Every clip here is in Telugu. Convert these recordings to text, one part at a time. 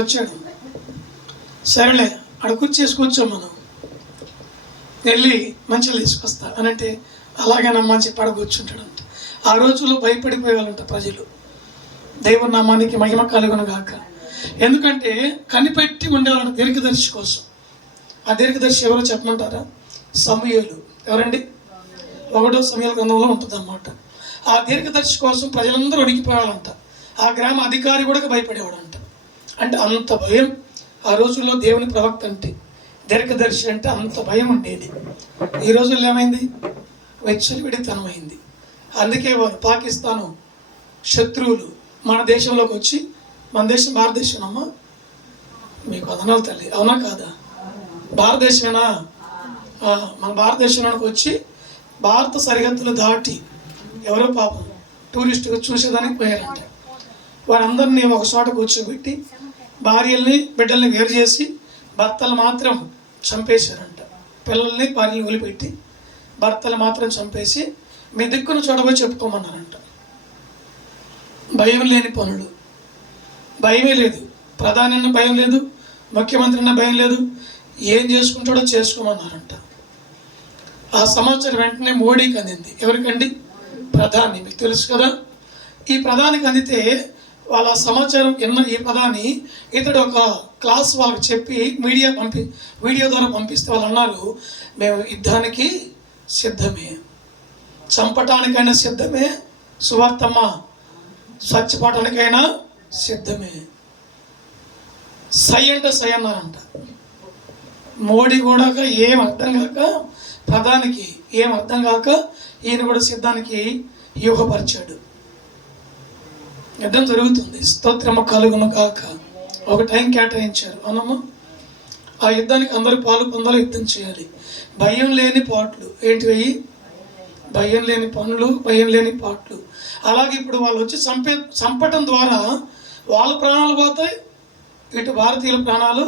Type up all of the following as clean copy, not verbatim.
వచ్చాడు. సరేలే అక్కడ కూర్చో మనం వెళ్ళి మంచిగా తీసుకొస్తా అని అంటే అలాగేనమ్మా అని చెప్పి అక్కడ కూర్చుంటాడంట. ఆ రోజుల్లో భయపడిపోయేవాళ్ళంట ప్రజలు. దేవుని నామానికి మహిమ కలుగును గాక. ఎందుకంటే కనిపెట్టి ఉండేవాళ్ళ దీర్ఘదర్శి కోసం. ఆ దీర్ఘదర్శి ఎవరో చెప్పమంటారా? సమూయేలు. ఎవరండి? 1వ సమూయేలు గ్రంథంలో ఉంటుంది అన్నమాట. ఆ దీర్ఘదర్శి కోసం ప్రజలందరూ వణికిపోవాలంట. ఆ గ్రామ అధికారి కూడా భయపడేవాడంట. అంటే అంత భయం ఆ రోజుల్లో దేవుని ప్రవక్త అంటే, దీర్ఘదర్శి అంటే అంత భయం ఉండేది. ఈ రోజుల్లో ఏమైంది? విచ్చలవిడితనమైంది. అందుకే వారు పాకిస్తాను శత్రువులు మన దేశంలోకి వచ్చి, మన దేశం భారతదేశం అమ్మా, మీకు వదనాలు తల్లి, అవునా కాదా? భారతదేశమేనా? మన భారతదేశంలోకి వచ్చి భారత సరిహద్దులు దాటి ఎవరో పాపం టూరిస్టుగా చూసేదానికి పోయారంట. వారందరినీ ఒక చోట కూర్చోబెట్టి భార్యల్ని బిడ్డల్ని వేరు చేసి భర్తలు మాత్రం చంపేశారంట. పిల్లల్ని భార్యని వదిలిపెట్టి భర్తలు మాత్రం చంపేసి మీ దిక్కును చూడబోయి చెప్పుకోమన్నారంట. భయం లేని పనులు, భయమే లేదు. ప్రధాని అన్న భయం లేదు, ముఖ్యమంత్రి అన్న భయం లేదు. ఏం చేసుకుంటాడో చేసుకోమన్నారంట. ఆ సమాచారం వెంటనే మోడీకి అందింది. ఎవరికండి? ప్రధాని. మీకు తెలుసు కదా. ఈ ప్రధానికి అందితే వాళ్ళ సమాచారం విన్న ఈ ప్రధాని ఇతడు ఒక క్లాస్ వాళ్ళకి చెప్పి వీడియో ద్వారా పంపిస్తే వాళ్ళు అన్నారు, మేము యుద్ధానికి సిద్ధమే, చంపటానికైనా సిద్ధమే, సువార్తమ్మ చచ్చిపోవటానికైనా సిద్ధమే. సై అంటే సై అన్నారంట. మోడీ కూడా ఏం అర్థం కాక, ప్రధానికి ఏం అర్థం కాక ఈయన కూడా సిద్ధానికి వ్యూహపరిచాడు. యుద్ధం జరుగుతుంది. స్తోత్రము కలుగును కాక. ఒక టైం కేటాయించారు. అవునమ్మా, ఆ యుద్ధానికి అందరూ పాలు పొందాలి, యుద్ధం చేయాలి. భయం లేని పాటలు ఏంటివి? భయం లేని పనులు, భయం లేని పాటలు. అలాగే ఇప్పుడు వాళ్ళు వచ్చి చంపటం ద్వారా వాళ్ళ ప్రాణాలు పోతాయి, ఇటు భారతీయుల ప్రాణాలు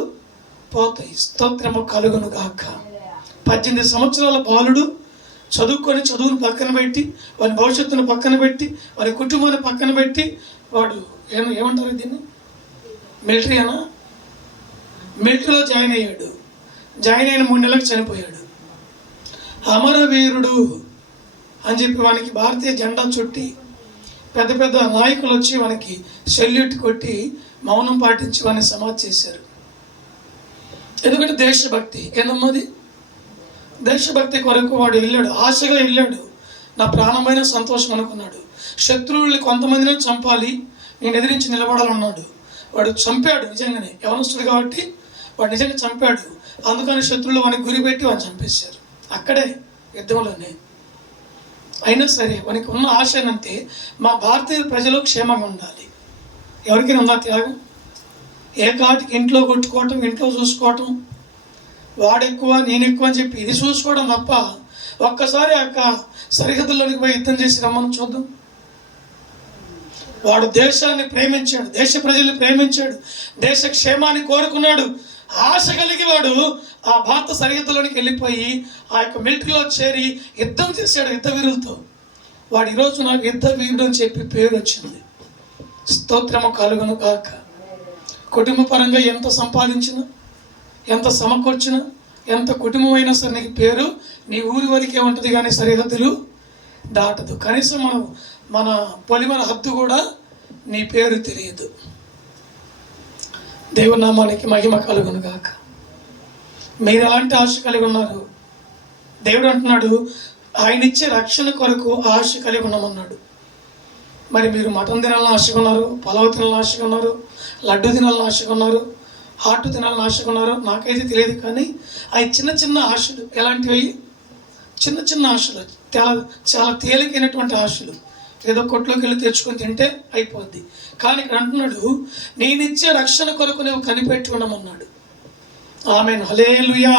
పోతాయి. స్తోత్రము కలుగును గాక. 18 సంవత్సరాల బాలుడు చదువుని పక్కన పెట్టి, వారి భవిష్యత్తును పక్కన పెట్టి, వారి కుటుంబాన్ని పక్కన పెట్టి, వాడు ఏమంటారు దీన్ని, మిలిటరీనా, మిలిటరీలో జాయిన్ అయ్యాడు. జాయిన్ అయిన 3 నెలలకు చనిపోయాడు. అమరవీరుడు అని చెప్పి వానికి భారతీయ జెండా చుట్టి పెద్ద పెద్ద నాయకులు వచ్చి వానికి సెల్యూట్ కొట్టి మౌనం పాటించి వాడిని సమాధి చేశారు. ఎందుకంటే దేశభక్తి. ఏందమ్మది? దేశభక్తి కొరకు వాడు వెళ్ళాడు, ఆశగా వెళ్ళాడు. నా ప్రాణమైన సంతోషం అనుకున్నాడు. శత్రువుల్ని కొంతమందిని చంపాలి, నేను ఎదిరించి నిలబడాలన్నాడు. వాడు చంపాడు నిజంగానే. యవనస్తుడు కాబట్టి వాడు నిజంగా చంపాడు. అందుకని శత్రువులు వానికి గురిపెట్టి వాడిని చంపేశారు అక్కడే యుద్ధంలోనే. అయినా సరే వానికి ఉన్న ఆశ ఏంటంటే మా భారతీయ ప్రజలు క్షేమంగా ఉండాలి. ఎవరికైనా ఉందా త్యాగం? ఏ కాటికి ఇంట్లో కొట్టుకోవటం, ఇంట్లో చూసుకోవటం, వాడెక్కువ నేనెక్కువ అని చెప్పి ఇది చూసుకోవడం తప్ప ఒక్కసారి ఆ సరిహద్దుల్లోనికి పోయి యుద్ధం చేసి రమ్మని చూద్దాం. వాడు దేశాన్ని ప్రేమించాడు, దేశ ప్రజల్ని ప్రేమించాడు, దేశ క్షేమాన్ని కోరుకున్నాడు. ఆశ కలిగి వాడు ఆ భారత సరిహద్దులోనికి వెళ్ళిపోయి ఆ యొక్క మిలిటరీలో చేరి యుద్ధం చేశాడు యుద్ధ వీరులతో. వాడు ఈరోజు నాకు యుద్ధ వీరుడు అని చెప్పి పేరు వచ్చింది. స్తోత్రము కలుగును కాక. కుటుంబ పరంగా ఎంత సంపాదించినా, ఎంత సమకూర్చినా, ఎంత కుటుంబం అయినా సరే నీకు పేరు నీ ఊరి వరకే ఉంటుంది, కానీ సరిహద్దులు దాటదు. కనీసం మన పొలిమల హద్దు కూడా నీ పేరు తెలియదు. దేవుని నామానికి మహిమ కలుగును గాక. మీరు ఎలాంటి ఆశ కలిగి ఉన్నారు? దేవుడు అంటున్నాడు ఆయన ఇచ్చే రక్షణ కొరకు ఆశ కలిగి ఉన్నామన్నాడు. మరి మీరు మటన్ తినాలని ఆశగా ఉన్నారు, పలావ్ తినాలని ఆశగా ఉన్నారు, లడ్డు తినాలని ఆశగా ఉన్నారు, హాట్ తినాలని ఆశగా ఉన్నారు. నాకైతే తెలియదు, కానీ అవి చిన్న చిన్న ఆశలు. ఎలాంటివి? చిన్న చిన్న ఆశలు, చాలా తేలికైనటువంటి ఆశలు. ఏదో కొట్లోకి వెళ్ళి తెచ్చుకొని తింటే అయిపోద్ది. కానీ ఇక్కడ అంటున్నాడు నేనిచ్చే రక్షణ కొరకు నువ్వు కనిపెట్టి ఉండమన్నాడు. ఆమేన్, హల్లెలూయా.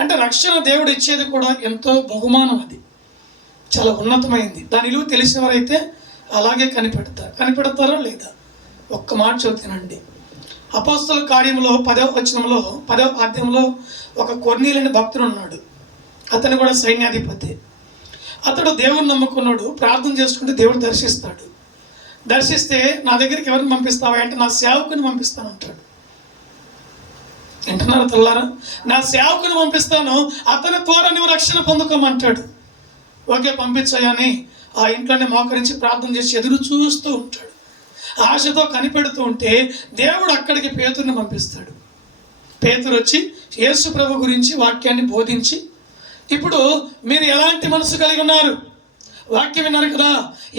అంటే రక్షణ దేవుడు ఇచ్చేది కూడా ఎంతో బహుమానం, అది చాలా ఉన్నతమైంది. దాని విలువ తెలిసిన వారైతే అలాగే కనిపెడతారా లేదా? ఒక్క మాట చెబుతానండి. అపోస్తల కార్యంలో 10వ వచనంలో 10వ అధ్యాయంలో ఒక కొర్నేలు అనే భక్తుడు ఉన్నాడు. అతను కూడా సైన్యాధిపతి. అతడు దేవుని నమ్ముకున్నాడు. ప్రార్థన చేసుకుంటే దేవుడు దర్శిస్తాడు. దర్శిస్తే నా దగ్గరికి ఎవరిని పంపిస్తావా అంటే నా సేవకుని పంపిస్తాను అంటాడు. వింటున్నారు తల్లారా? నా సేవకుని పంపిస్తాను, అతని ద్వారా నువ్వు రక్షణ పొందుకోమంటాడు. ఓకే పంపించాయని ఆ ఇంట్లోనే మోకరించి ప్రార్థన చేసి ఎదురు చూస్తూ ఉంటాడు. ఆశతో కనిపెడుతూ ఉంటే దేవుడు అక్కడికి పేతురుని పంపిస్తాడు. పేతురు వచ్చి యేసు ప్రభు గురించి వాక్యాన్ని బోధించి, ఇప్పుడు మీరు ఎలాంటి మనసు కలిగి ఉన్నారు, వాక్యం విన్నారు కదా,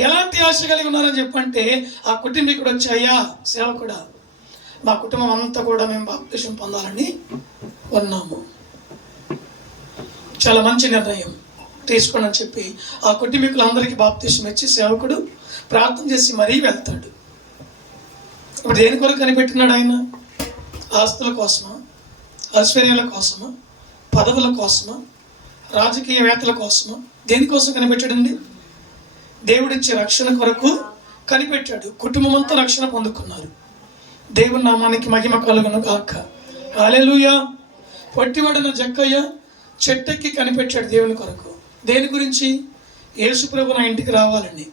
ఎలాంటి ఆశ కలిగి ఉన్నారని చెప్పంటే ఆ కుటుంబీకుడు వచ్చి, అయ్యా సేవకుడా, మా కుటుంబం అంతా కూడా మేము బాప్తిసం పొందాలని ఉన్నాము, చాలా మంచి నిర్ణయం తీసుకోండి అని చెప్పి ఆ కుటుంబీకులందరికీ బాప్తిసం ఇచ్చి సేవకుడు ప్రార్థన చేసి మరీ వెళ్తాడు. ఇప్పుడు దేని కొరకు కనిపెట్టినాడు ఆయన? ఆస్తుల కోసమా, ఐశ్వర్యాల కోసమా, పదవుల కోసమా, రాజకీయవేత్తల కోసమా? దేనికోసం కనిపెట్టాడండి? దేవుడిచ్చే రక్షణ కొరకు కనిపెట్టాడు. కుటుంబం అంతా రక్షణ పొందుకున్నారు. దేవుని నామానికి మహిమ కలుగును గాక. హల్లెలూయా. పొట్టివాడైన జక్కయ్య చెట్టెక్కి కనిపెట్టాడు దేవుని కొరకు. దేని గురించి? యేసు ప్రభు నా ఇంటికి రావాలని.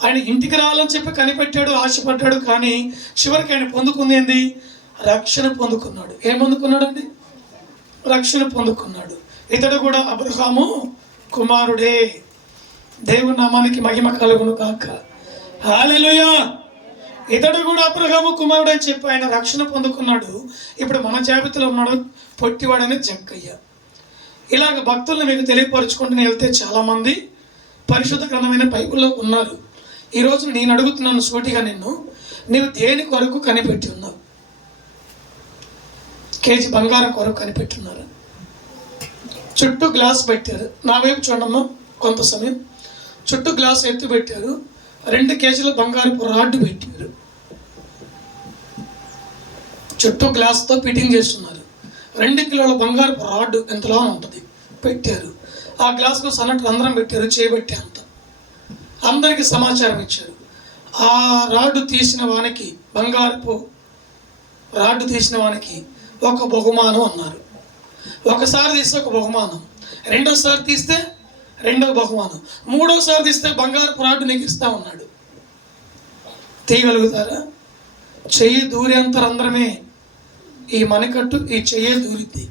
ఆయన ఇంటికి రావాలని చెప్పి కనిపెట్టాడు, ఆశపడ్డాడు. కానీ చివరికి ఆయన పొందుకుంది ఏంది? రక్షణ పొందుకున్నాడు. ఏం పొందుకున్నాడండి? రక్షణ పొందుకున్నాడు. ఇతడు కూడా అబ్రహాము కుమారుడే. దేవుని నామానికి మహిమ కలుగును కాక. హల్లెలూయా. ఇతడు కూడా అబ్రహాము కుమారుడు అని చెప్పి ఆయన రక్షణ పొందుకున్నాడు. ఇప్పుడు మన జాబితాలో ఉన్నాడు పొట్టివాడని జక్కయ్య. ఇలాగ భక్తులను మీకు తెలియపరచుకుంటూ వెళ్తే చాలామంది పరిశుద్ధ గ్రంథమైన బైబిల్లో ఉన్నారు. ఈరోజు నేను అడుగుతున్నాను సూటిగా, నీవు దేని కొరకు కనిపెట్టి ఉన్నావు? కేజీ బంగారం కొరకు కనిపెట్టున్నారు. చుట్టూ గ్లాస్ పెట్టారు. నా వైపు చూడమ్మా కొంత సమయం. చుట్టూ గ్లాస్ ఎత్తు పెట్టారు. 2 కేజీల బంగారపు రాడ్డు పెట్టారు. చుట్టూ గ్లాస్తో ఫిట్టింగ్ చేస్తున్నారు. 2 కిలోల బంగారపు రాడ్డు ఎంతలో ఉంటుంది పెట్టారు. ఆ గ్లాస్కు సన్నటి రంధ్రం పెట్టారు, చేయబెట్టే అంత. అందరికీ సమాచారం ఇచ్చారు. ఆ రాడ్డు తీసిన వానికి, బంగారపు రాడ్డు తీసిన వానికి ఒక బహుమానం అన్నారు. ఒకసారి తీస్తే ఒక బహుమానం, రెండోసారి తీస్తే రెండో బహుమానం, మూడోసారి తీస్తే బంగారపు రాడ్డు నీకు ఇస్తా ఉన్నాడు. తీయగలుగుతారా? చెయ్యి దూరేంత రంధ్రమే ఈ మణికట్టు, ఈ చెయ్యే దూరిద్ది.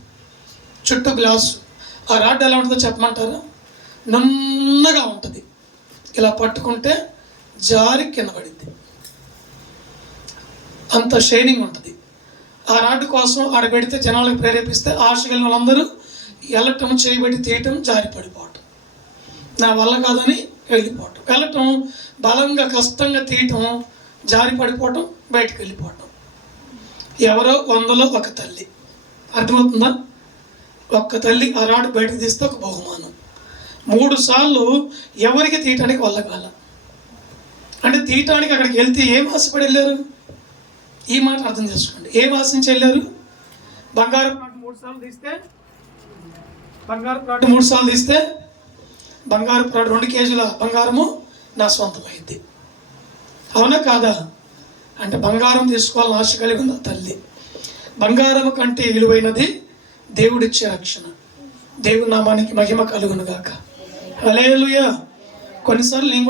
చుట్టూ గ్లాసు. ఆ రాడ్డు ఎలా ఉంటుందో చెప్పమంటారా? నున్నగా ఉంటుంది. ఇలా పట్టుకుంటే జారి కింద పడింది. అంత షైనింగ్ ఉంటుంది. ఆ రాడ్డు కోసం ఆడ పెడితే జనాలకు ప్రేరేపిస్తే ఆశ కలిగిన వాళ్ళందరూ వెళ్ళటం, చేయబెట్టి తీయటం, జారి పడిపోవటం, నా వల్ల కాదని వెళ్ళిపోవటం, వెళ్ళటం, బలంగా కష్టంగా తీయటం, జారి పడిపోవటం, బయటకు వెళ్ళిపోవటం. ఎవరో 100లో ఒక తల్లి. అర్థమవుతుందా? ఒక్క తల్లి ఆ రాడ్డు బయటకు తీస్తే ఒక బహుమానం. 3 సార్లు ఎవరికి తీయటానికి వల్ల కాల. అంటే తీయటానికి అక్కడికి వెళ్తే ఏం ఆశపడి వెళ్ళారు? ఈ మాట అర్థం చేసుకోండి. ఏం ఆశించి వెళ్ళారు? బంగారపు రాడ్డు 3 సార్లు తీస్తే, బంగారపు రాడ్డు 3 సార్లు తీస్తే బంగారపు రాడ్డు 2 కేజీల బంగారము నా సొంతమైంది. అవునా కాదా? అంటే బంగారం తీసుకోవాలని ఆశ కలిగి ఉంది తల్లి. బంగారం కంటే విలువైనది దేవుడిచ్చే రక్షణ. దేవుని నామానికి మహిమ కలుగును గాక. హల్లెలూయా. కొన్నిసార్లు నేను